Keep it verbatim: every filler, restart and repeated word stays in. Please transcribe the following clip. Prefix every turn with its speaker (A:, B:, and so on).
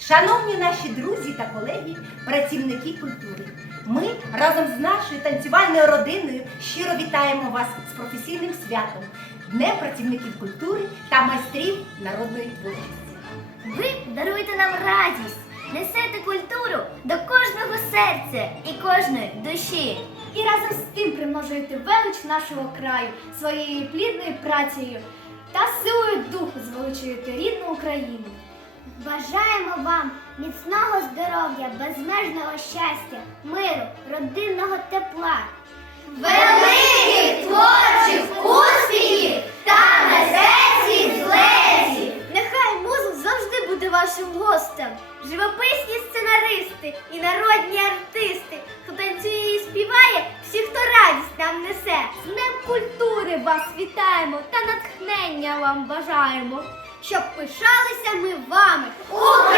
A: Шановні наші друзі та колеги, працівники культури, ми разом з нашою танцювальною родиною щиро вітаємо вас з професійним святом Днем працівників культури та майстрів народної творчості.
B: Ви даруєте нам радість, несете культуру до кожного серця і кожної душі.
C: І разом з тим примножуєте велич нашого краю своєю плідною працею та силою духу звеличуєте рідну Україну.
B: Бажаємо вам міцного здоров'я, безмежного щастя, миру, родинного тепла. Великих творчих успіхів та на серці злезі!
C: Нехай муза завжди буде вашим гостем.
B: Живописні сценаристи і народні артисти, хто танцює і співає, всі, хто радість нам несе.
C: З Днем культури вас вітаємо та натхнення вам бажаємо.
B: Щоб пишалися ми вами. Україна!